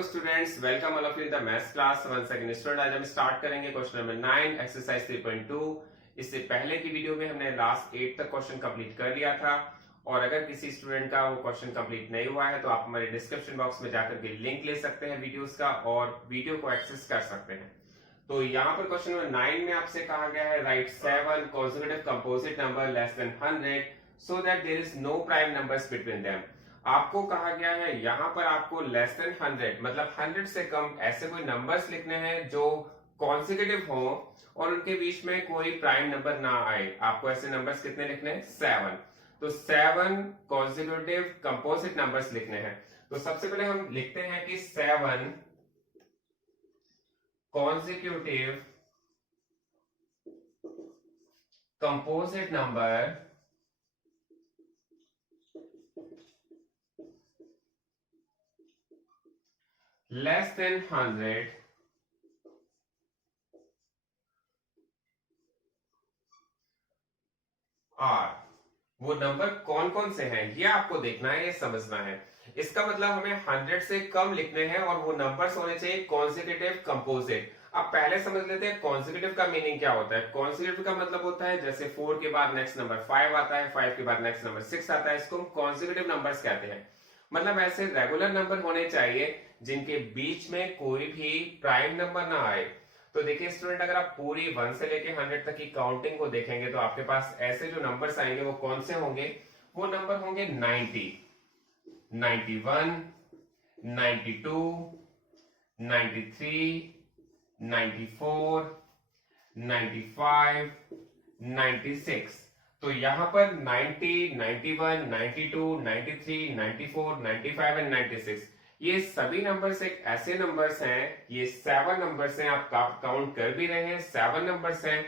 Hello students, welcome all of you in the maths class. Once again student, आज हम start करेंगे question number 9 exercise 3.2। इससे पहले की वीडियो में हमने लास्ट 8 तक क्वेश्चन कंप्लीट कर लिया था, और अगर किसी स्टूडेंट का वो क्वेश्चन कंप्लीट नहीं हुआ है तो आप हमारे डिस्क्रिप्शन बॉक्स में जाकर के लिंक ले सकते हैं वीडियोस का और वीडियो को एक्सेस कर सकते हैं। तो यहाँ पर क्वेश्चन नंबर 9 में आपसे कहा गया है right 7 consecutive composite number less than 100 so that there is no prime numbers between them। आपको कहा गया है यहाँ पर आपको लेस देन 100 मतलब 100 से कम ऐसे कोई नंबर्स लिखने हैं जो कॉन्सिक्यूटिव हो और उनके बीच में कोई प्राइम नंबर ना आए। आपको ऐसे नंबर्स कितने लिखने हैं? 7। तो 7 कॉन्सिक्यूटिव कंपोजिट नंबर्स लिखने हैं। तो सबसे पहले हम लिखते हैं कि 7 consecutive composite number less than 100 are. वो नंबर कौन कौन से हैं ये आपको देखना है, ये समझना है। इसका मतलब हमें 100 से कम लिखने हैं और वो नंबर्स होने चाहिए कॉन्सिक्यूटिव कंपोजिट। अब पहले समझ लेते हैं कॉन्सिक्यूटिव का मीनिंग क्या होता है। कॉन्सिक्यूटिव का मतलब होता है जैसे 4 के बाद नेक्स्ट नंबर 5 आता है, 5 के बाद नेक्स्ट नंबर 6 आता है, इसको हम कॉन्सिक्यूटिव नंबर्स कहते हैं। मतलब ऐसे रेगुलर नंबर होने चाहिए जिनके बीच में कोई भी प्राइम नंबर ना आए। तो देखिए स्टूडेंट, अगर आप पूरी 1 से लेके 100 तक की काउंटिंग को देखेंगे तो आपके पास ऐसे जो नंबर्स आएंगे वो कौन से होंगे? वो नंबर होंगे 90, 91, 92, 93, 94, 95, 96। तो यहां पर 90, 91, 92, 93, 94, 95 एंड 96 ये सभी नंबर्स एक ऐसे नंबर्स हैं, ये 7 नंबर्स हैं। आप काउंट कर भी रहे हैं, 7 नंबर्स हैं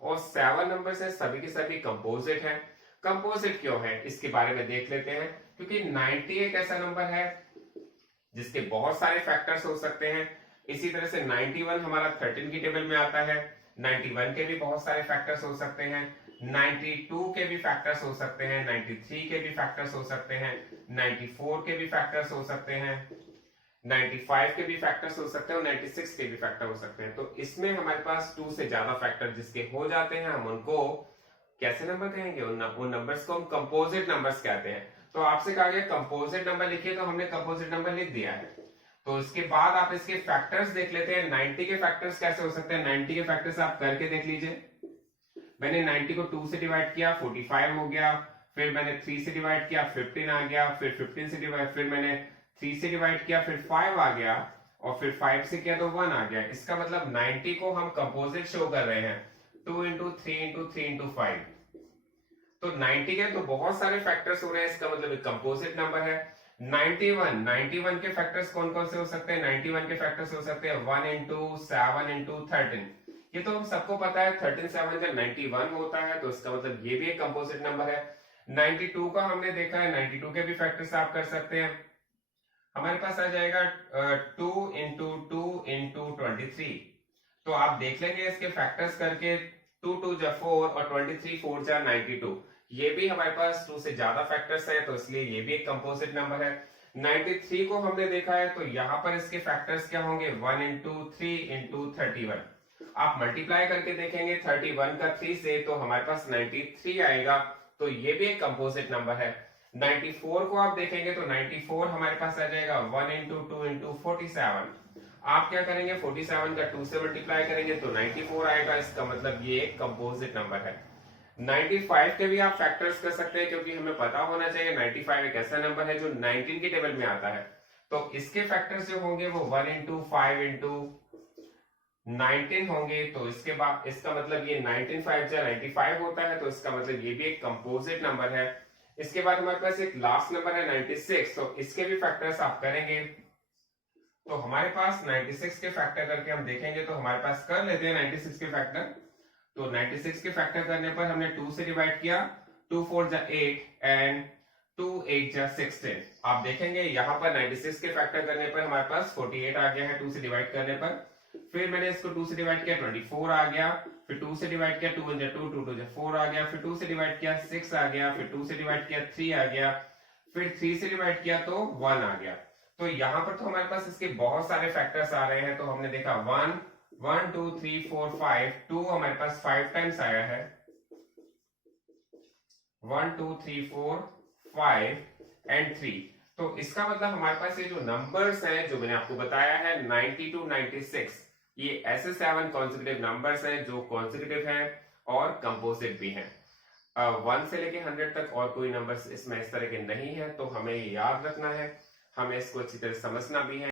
और 7 नंबर्स हैं, सभी के सभी कंपोजिट हैं। कंपोजिट क्यों है इसके बारे में देख लेते हैं। क्योंकि 90 एक ऐसा नंबर है जिसके बहुत सारे फैक्टर्स हो सकते हैं। इसी तरह से 91 हमारा 13 की टेबल में आता है। 91 के भी बहुत सारे फैक्टर्स हो सकते हैं, 92 के भी फैक्टर्स हो सकते हैं, 93 के भी फैक्टर्स हो सकते हैं, 94 के भी फैक्टर्स हो सकते हैं, 95 के भी फैक्टर्स हो सकते हैं और 96 के भी फैक्टर हो सकते हैं। तो इसमें हमारे पास 2 से ज्यादा फैक्टर जिसके हो जाते हैं हम उनको कैसे नंबर कहेंगे? उन नंबर्स को हम कंपोजिट नंबर्स कहते हैं। तो आपसे कहा गया कंपोजिट नंबर लिखिए, तो हमने कंपोजिट नंबर लिख दिया है। तो इसके बाद आप इसके फैक्टर्स देख लेते हैं। 90 के फैक्टर्स कैसे हो सकते हैं? 90 के फैक्टर्स आप करके देख लीजिए। मैंने 90 को 2 से डिवाइड किया, 45 हो गया। फिर मैंने 3 से डिवाइड किया, 15 आ गया। फिर 15 से डिवाइड, फिर मैंने 3 से डिवाइड किया, फिर 5 आ गया और फिर 5 से किया तो 1 आ गया। इसका मतलब 90 को हम कंपोजिट शो कर रहे हैं 2 इंटू 3 इंटू 3 इंटू 5। तो 90 के तो बहुत सारे फैक्टर्स हो रहे हैं, इसका मतलब एक कंपोजिट नंबर है। 91 के फैक्टर्स कौन कौन से हो सकते हैं? 91 के फैक्टर्स हो सकते हैं 1 इंटू 7 इंटू 13। ये तो हम सबको पता है 13 7 का 91 होता है, तो इसका मतलब ये भी एक कंपोजिट नंबर है। 92 का हमने देखा है, 92 के भी फैक्टर्स आप कर सकते हैं। हमारे पास आ जाएगा 2 इंटू 2 इंटू 23। तो आप देख लेंगे इसके फैक्टर्स करके, 2 2 जा 4 और 23 4 जा 92। ये भी हमारे पास 2 से ज्यादा फैक्टर्स है, तो इसलिए ये भी एक कंपोजिट नंबर है। 93 को हमने देखा है, तो यहाँ पर इसके फैक्टर्स क्या होंगे? 1 इंटू 3 इंटू 31। आप मल्टीप्लाई करके देखेंगे 31 का 3 से, तो हमारे पास 93 आएगा। तो ये भी एक कंपोजिट नंबर है। 94 को आप देखेंगे तो 94 हमारे पास आ जाएगा 1 इंटू 2 इंटू 47। आप क्या करेंगे? 47 का 2 से मल्टीप्लाई करेंगे तो 94 आएगा। इसका मतलब ये एक कंपोजिट नंबर है। 95 के भी आप फैक्टर्स कर सकते हैं, क्योंकि हमें पता होना चाहिए 95 एक ऐसा नंबर है जो 19 की टेबल में आता है। तो इसके फैक्टर्स जो होंगे वो 1 इंटू 5 इंटू 19 होंगे। तो इसके बाद इसका मतलब ये 19 5 जा 95 होता है, तो इसका मतलब ये भी एक कंपोजिट नंबर है। इसके बाद हमारे पास एक लास्ट नंबर है 96, तो इसके भी फैक्टर्स आप करेंगे। तो हमारे पास 96 के फैक्टर करके हम देखेंगे, तो हमारे पास कर लेते हैं 96 के फैक्टर। तो 96 के फैक्टर करने पर हमने 2 से डिवाइड किया, 2 4 जा 8 एंड 2 8 जा 16। आप देखेंगे यहाँ पर 96 के फैक्टर करने पर हमारे पास 48 आ गया है 2 से डिवाइड करने पर। फिर मैंने इसको 2 से डिवाइड किया, 24 आ गया। फिर 2 से डिवाइड किया, 2 1 जा 2 2 2 जा 4 आ गया। फिर 2 से डिवाइड किया 6 आ गया। फिर 2 से डिवाइड किया 3 आ गया। फिर 3 से डिवाइड किया तो 1 आ गया। तो यहाँ पर तो हमारे पास इसके बहुत सारे फैक्टर्स आ रहे हैं। तो हमने देखा 1 1 2 3 4 5, 2 हमारे पास 5 टाइम्स आया है, 1 2 3 4 5 एंड 3। तो इसका मतलब हमारे पास ये जो नंबर्स हैं जो मैंने आपको बताया है 90 टू 96, ये ऐसे 7 कॉन्सेक्यूटिव नंबर्स हैं जो कॉन्सेक्यूटिव हैं और कंपोजिट भी हैं। 1 से लेके 100 तक और कोई नंबर्स इसमें इस तरह के नहीं है। तो हमें याद रखना है, हमें इसको अच्छी तरह समझना भी है।